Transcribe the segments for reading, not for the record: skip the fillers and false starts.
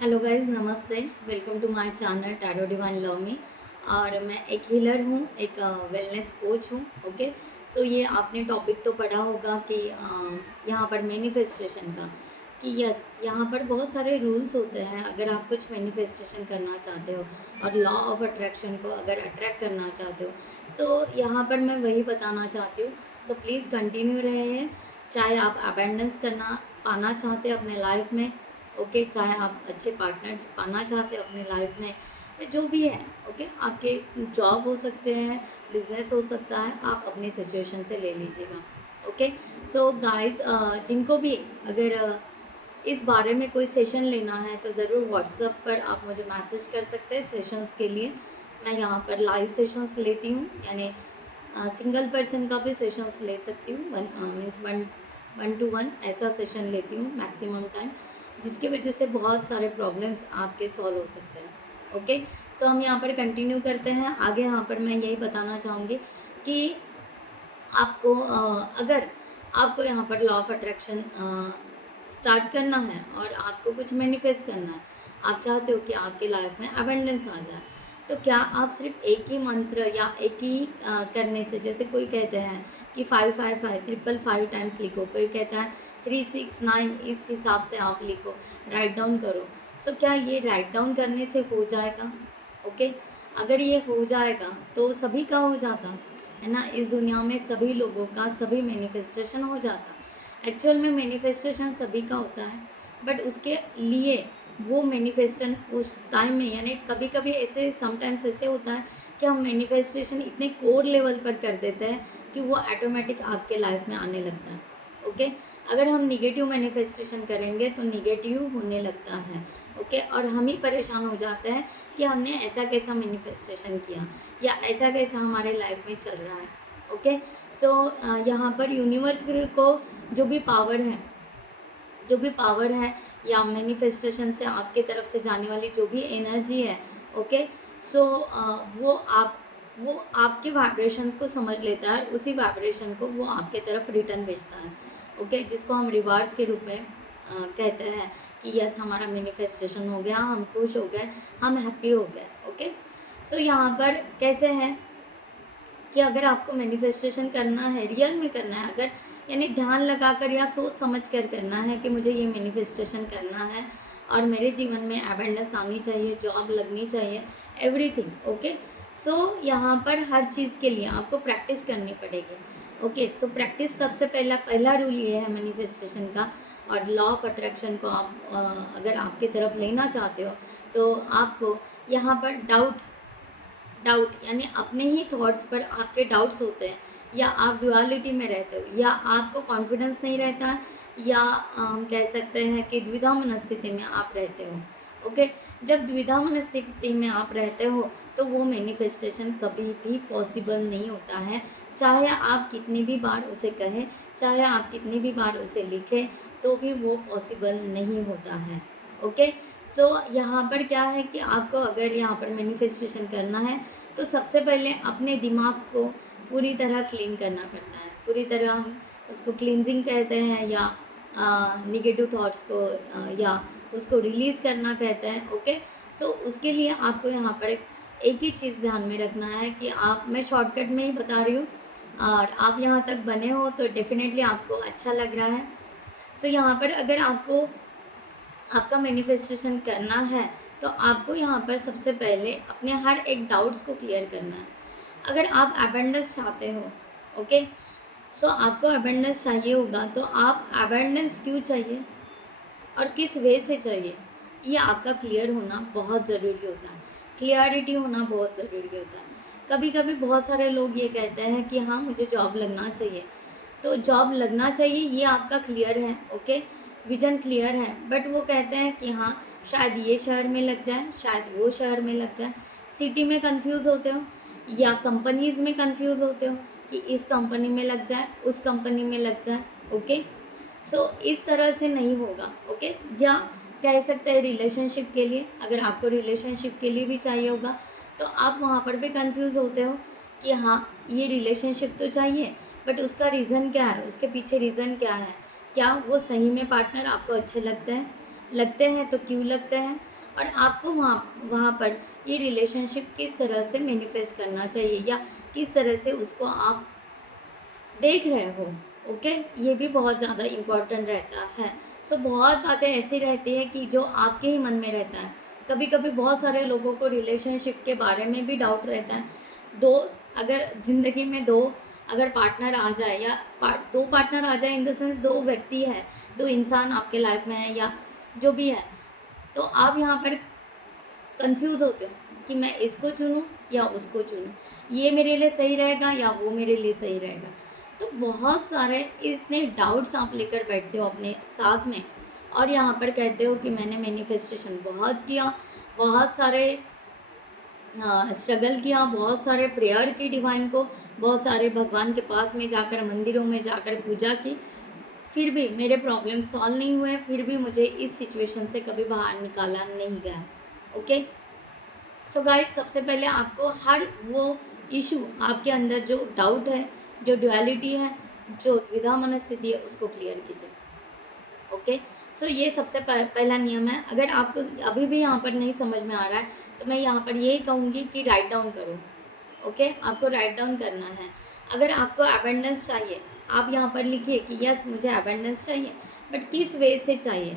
Hello guys, नमस्ते। Welcome to my channel tarot divine love me. और मैं एक हीलर हूँ, एक वेलनेस कोच हूँ। ओके, सो ये आपने टॉपिक तो पढ़ा होगा कि यहाँ पर मैनिफेस्टेशन का, कि यस, यहाँ पर बहुत सारे रूल्स होते हैं अगर आप कुछ मैनिफेस्टेशन करना चाहते हो और लॉ ऑफ अट्रैक्शन को अगर अट्रैक्ट करना चाहते हो। सो यहाँ पर मैं वही बताना चाहती हूँ। सो प्लीज़ कंटिन्यू रहे, चाहे आप अबेंडेंस करना पाना चाहते हैं अपने लाइफ में। ओके, चाहे आप अच्छे पार्टनर पाना चाहते हो अपने लाइफ में, या जो भी है। ओके, आपके जॉब हो सकते हैं, बिजनेस हो सकता है, आप अपनी सिचुएशन से ले लीजिएगा। ओके, सो गाइस, जिनको भी अगर इस बारे में कोई सेशन लेना है तो ज़रूर व्हाट्सएप पर आप मुझे मैसेज कर सकते हैं सेशंस के लिए। मैं यहाँ पर लाइव सेशंस लेती हूँ, यानी सिंगल पर्सन का भी सेशंस ले सकती हूँ। मीन्स वन टू वन ऐसा सेशन लेती हूँ मैक्सिमम टाइम, जिसकी वजह से बहुत सारे प्रॉब्लम्स आपके सॉल्व हो सकते हैं। ओके, सो हम यहाँ पर कंटिन्यू करते हैं आगे। यहाँ पर मैं यही बताना चाहूँगी कि आपको अगर आपको यहाँ पर लॉ ऑफ अट्रैक्शन स्टार्ट करना है और आपको कुछ मैनिफेस्ट करना है, आप चाहते हो कि आपकी लाइफ में अबेंडेंस आ जाए, तो क्या आप सिर्फ एक ही मंत्र या एक ही करने से, जैसे कोई कहते हैं कि 555 ट्रिपल 5 टाइम्स लिखो, कोई कहता है 369, इस हिसाब से आप लिखो, राइट डाउन करो। सो क्या ये राइट डाउन करने से हो जाएगा? ओके, अगर ये हो जाएगा तो सभी का हो जाता है ना। इस दुनिया में सभी लोगों का सभी मैनिफेस्टेशन हो जाता। एक्चुअल में मैनिफेस्टेशन सभी का होता है, बट उसके लिए वो मैनिफेस्टेशन उस टाइम में, यानी कभी कभी ऐसे समटाइम्स ऐसे होता है कि हम मैनिफेस्टेशन इतने कोर लेवल पर कर देते हैं कि वो ऑटोमेटिक आपके लाइफ में आने लगता है। ओके, अगर हम निगेटिव मैनिफेस्टेशन करेंगे तो निगेटिव होने लगता है। ओके, और हम ही परेशान हो जाते हैं कि हमने ऐसा कैसा मैनिफेस्टेशन किया या ऐसा कैसा हमारे लाइफ में चल रहा है। ओके, सो यहाँ पर यूनिवर्स को जो भी पावर है, जो भी पावर है या मैनिफेस्टेशन से आपके तरफ से जाने वाली जो भी एनर्जी है, ओके, सो वो आपके वाइब्रेशन को समझ लेता है, उसी वाइब्रेशन को वो आपके तरफ रिटर्न भेजता है। ओके, जिसको हम रिवार्ड्स के रूप में कहते हैं कि यस, हमारा मैनिफेस्टेशन हो गया, हम खुश हो गए, हम हैप्पी हो गए। ओके, सो यहाँ पर कैसे है कि अगर आपको मैनिफेस्टेशन करना है, रियल में करना है, अगर यानी ध्यान लगाकर या सोच समझ कर करना है कि मुझे ये मैनिफेस्टेशन करना है और मेरे जीवन में अबेंडेंस आनी चाहिए, जॉब लगनी चाहिए, एवरीथिंग। ओके, सो यहाँ पर हर चीज़ के लिए आपको प्रैक्टिस करनी पड़ेगी। ओके, सो प्रैक्टिस सबसे पहला रूल ये है मैनिफेस्टेशन का। और लॉ ऑफ अट्रैक्शन को आप अगर आपकी तरफ लेना चाहते हो तो आपको यहाँ पर डाउट यानी अपने ही थॉट्स पर आपके डाउट्स होते हैं, या आप ड्युअलिटी में रहते हो, या आपको कॉन्फिडेंस नहीं रहता है, या हम कह सकते हैं कि द्विधा मनस्थिति में आप रहते हो। ओके, जब द्विधा मनस्थिति में आप रहते हो तो वो मैनिफेस्टेशन कभी भी पॉसिबल नहीं होता है, चाहे आप कितनी भी बार उसे कहें, चाहे आप कितनी भी बार उसे लिखें, तो भी वो पॉसिबल नहीं होता है। ओके, सो यहाँ पर क्या है कि आपको अगर यहाँ पर मैनिफेस्टेशन करना है तो सबसे पहले अपने दिमाग को पूरी तरह क्लीन करना पड़ता है। पूरी तरह हम उसको क्लींजिंग कहते हैं, या निगेटिव थॉट्स को या उसको रिलीज़ करना कहते हैं। ओके, सो उसके लिए आपको यहाँ पर एक ही चीज़ ध्यान में रखना है कि मैं शॉर्टकट में ही बता रही हूँ, और आप यहाँ तक बने हो तो डेफिनेटली आपको अच्छा लग रहा है। सो यहाँ पर अगर आपको आपका मैनिफेस्टेशन करना है तो आपको यहाँ पर सबसे पहले अपने हर एक डाउट्स को क्लियर करना है। अगर आप अबेंडेंस चाहते हो, ओके, सो आपको अबेंडेंस चाहिए होगा, तो आप अबेंडेंस क्यों चाहिए और किस वे से चाहिए, ये आपका क्लियर होना बहुत ज़रूरी होता है। क्लियरिटी होना बहुत ज़रूरी होता है। कभी कभी बहुत सारे लोग ये कहते हैं कि हाँ, मुझे जॉब लगना चाहिए, तो जॉब लगना चाहिए ये आपका क्लियर है। ओके, विजन क्लियर है, बट वो कहते हैं कि हाँ, शायद ये शहर में लग जाए, शायद वो शहर में लग जाए। सिटी में कंफ्यूज होते हो या कंपनीज़ में कंफ्यूज होते हो कि इस कंपनी में लग जाए, उस कंपनी में लग जाए। ओके, सो इस तरह से नहीं होगा। ओके, या कह सकते हैं रिलेशनशिप के लिए, अगर आपको रिलेशनशिप के लिए भी चाहिए होगा तो आप वहाँ पर भी कंफ्यूज होते हो कि हाँ, ये रिलेशनशिप तो चाहिए, बट उसका रीज़न क्या है, उसके पीछे रीज़न क्या है, क्या वो सही में पार्टनर आपको अच्छे लगते हैं, लगते हैं तो क्यों लगते हैं, और आपको वहाँ वहाँ पर ये रिलेशनशिप किस तरह से मैनिफेस्ट करना चाहिए या किस तरह से उसको आप देख रहे हो। ओके, ये भी बहुत ज़्यादा इम्पोर्टेंट रहता है। सो बहुत बातें ऐसी रहती है कि जो आपके ही मन में रहता है। कभी कभी बहुत सारे लोगों को रिलेशनशिप के बारे में भी डाउट रहता है। दो अगर ज़िंदगी में दो अगर पार्टनर आ जाए या दो पार्टनर आ जाए, इन द सेंस दो व्यक्ति है, दो इंसान आपके लाइफ में है या जो भी है, तो आप यहाँ पर कंफ्यूज होते हो कि मैं इसको चुनूँ या उसको चुनूँ, ये मेरे लिए सही रहेगा या वो मेरे लिए सही रहेगा। तो बहुत सारे इतने डाउट्स आप लेकर बैठते हो अपने साथ में, और यहाँ पर कहते हो कि मैंने मैनिफेस्टेशन बहुत किया, बहुत सारे स्ट्रगल किया, बहुत सारे प्रेयर की डिवाइन को, बहुत सारे भगवान के पास में जाकर मंदिरों में जाकर पूजा की, फिर भी मेरे प्रॉब्लम सॉल्व नहीं हुए, फिर भी मुझे इस सिचुएशन से कभी बाहर निकाला नहीं गया। ओके, सो गाइस, सबसे पहले आपको हर वो इशू आपके अंदर जो डाउट है, जो ड्युअलिटी है, जो द्विधा मनस्थिति है, उसको क्लियर कीजिए। ओके, सो ये सबसे पहला नियम है। अगर आपको अभी भी यहाँ पर नहीं समझ में आ रहा है तो मैं यहाँ पर यही कहूँगी कि राइट डाउन करो। ओके, आपको राइट डाउन करना है। अगर आपको अबेंडेंस चाहिए, आप यहाँ पर लिखिए कि यस मुझे अबेंडेंस चाहिए, बट किस वे से चाहिए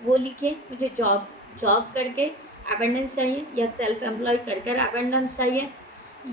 वो लिखिए। मुझे जॉब करके अबेंडेंस चाहिए, या सेल्फ एम्प्लॉय कर कर अबेंडेंस चाहिए,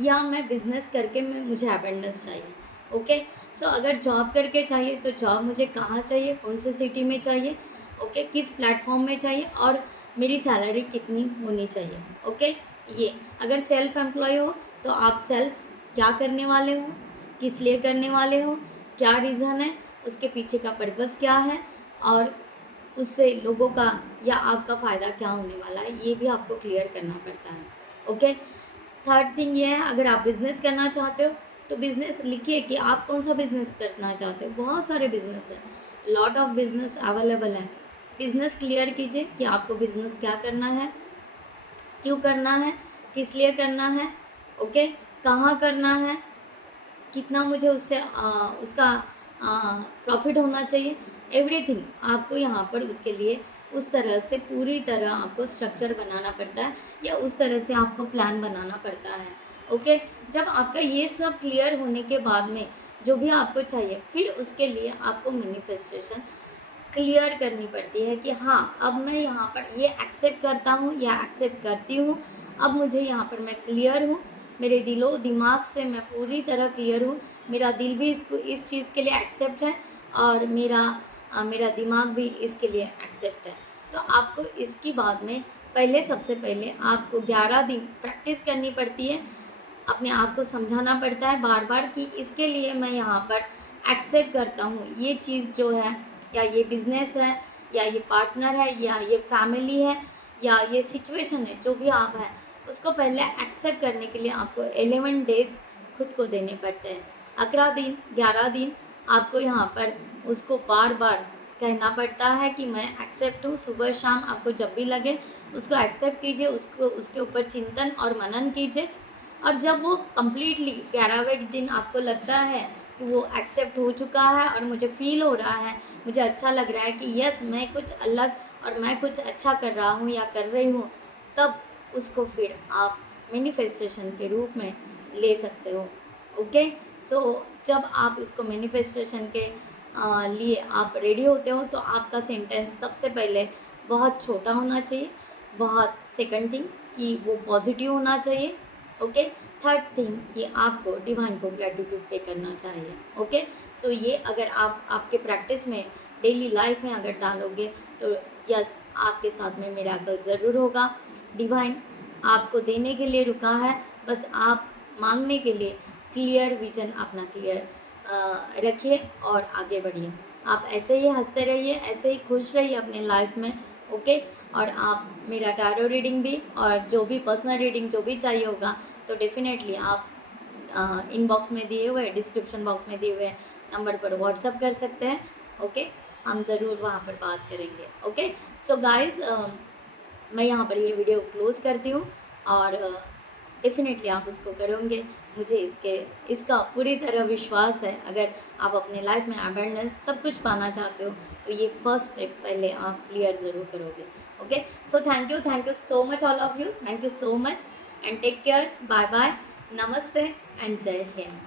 या मैं बिज़नेस करके मुझे अबेंडेंस चाहिए। ओके, सो अगर जॉब करके चाहिए तो जॉब मुझे कहाँ चाहिए, कौन सी सिटी में चाहिए, ओके, किस प्लेटफॉर्म में चाहिए, और मेरी सैलरी कितनी होनी चाहिए। ओके, ये अगर सेल्फ एम्प्लॉय हो तो आप सेल्फ क्या करने वाले हो, किस लिए करने वाले हो, क्या रीज़न है, उसके पीछे का पर्पस क्या है, और उससे लोगों का या आपका फ़ायदा क्या होने वाला है, ये भी आपको क्लियर करना पड़ता है। ओके, थर्ड थिंग ये है, अगर आप बिज़नेस करना चाहते हो तो बिज़नेस लिखिए कि आप कौन सा बिज़नेस करना चाहते हो। बहुत सारे बिज़नेस हैं, लॉट ऑफ बिज़नेस अवेलेबल हैं। बिज़नेस क्लियर कीजिए कि आपको बिज़नेस क्या करना है, क्यों करना है, किस लिए करना है, ओके, कहाँ करना है, कितना मुझे उससे उसका प्रॉफिट होना चाहिए, एवरीथिंग आपको यहाँ पर उसके लिए उस तरह से पूरी तरह आपको स्ट्रक्चर बनाना पड़ता है, या उस तरह से आपको प्लान बनाना पड़ता है। ओके, जब आपका ये सब क्लियर होने के बाद में जो भी आपको चाहिए, फिर उसके लिए आपको मैनिफेस्टेशन क्लियर करनी पड़ती है कि हाँ, अब मैं यहाँ पर ये एक्सेप्ट करता हूँ या एक्सेप्ट करती हूँ, अब मुझे यहाँ पर मैं क्लियर हूँ, मेरे दिलो दिमाग से मैं पूरी तरह क्लियर हूँ, मेरा दिल भी इस चीज़ के लिए एक्सेप्ट है, और मेरा दिमाग भी इसके लिए एक्सेप्ट है। तो आपको इसकी बाद में सबसे पहले आपको 11 दिन प्रैक्टिस करनी पड़ती है, अपने आप को समझाना पड़ता है बार बार कि इसके लिए मैं यहाँ पर एक्सेप्ट करता हूँ, ये चीज़ जो है, या ये बिज़नेस है, या ये पार्टनर है, या ये फैमिली है, या ये सिचुएशन है, जो भी आप हैं, उसको पहले एक्सेप्ट करने के लिए आपको 11 डेज़ खुद को देने पड़ते हैं। 11 दिन आपको यहाँ पर उसको बार बार कहना पड़ता है कि मैं एक्सेप्ट हूँ। सुबह शाम आपको जब भी लगे उसको एक्सेप्ट कीजिए, उसको उसके ऊपर चिंतन और मनन कीजिए, और जब वो कम्प्लीटली 11वें दिन आपको लगता है कि वो एक्सेप्ट हो चुका है और मुझे फील हो रहा है, मुझे अच्छा लग रहा है कि यस मैं कुछ अलग और मैं कुछ अच्छा कर रहा हूँ या कर रही हूँ, तब उसको फिर आप मैनिफेस्टेशन के रूप में ले सकते हो। ओके, सो जब आप इसको मैनिफेस्टेशन के लिए आप रेडी होते हो तो आपका सेंटेंस सबसे पहले बहुत छोटा होना चाहिए, बहुत सेकंड थिंग कि वो पॉजिटिव होना चाहिए। ओके, थर्ड थिंग कि आपको डिवाइन को ग्रेटिट्यूड पे करना चाहिए। ओके, सो ये अगर आप आपके प्रैक्टिस में डेली लाइफ में अगर डालोगे तो यस आपके साथ में मिराकल ज़रूर होगा। डिवाइन आपको देने के लिए रुका है, बस आप मांगने के लिए क्लियर विजन अपना क्लियर रखिए और आगे बढ़िए। आप ऐसे ही हंसते रहिए, ऐसे ही खुश रहिए अपने लाइफ में। ओके, और आप मेरा टैरो रीडिंग भी और जो भी पर्सनल रीडिंग जो भी चाहिए होगा तो डेफिनेटली आप इनबॉक्स में दिए हुए डिस्क्रिप्शन बॉक्स में दिए हुए नंबर पर व्हाट्सअप कर सकते हैं। ओके, हम ज़रूर वहाँ पर बात करेंगे। ओके, सो गाइस, मैं यहाँ पर ये वीडियो क्लोज़ करती हूँ, और डेफिनेटली आप उसको करोगे मुझे इसका पूरी तरह विश्वास है। अगर आप अपने लाइफ में अवेयरनेस सब कुछ पाना चाहते हो तो ये फर्स्ट स्टेप पहले आप क्लियर ज़रूर करोगे। Okay, so thank you so much all of you, thank you so much and take care, bye bye, नमस्ते एंड जय हिंद।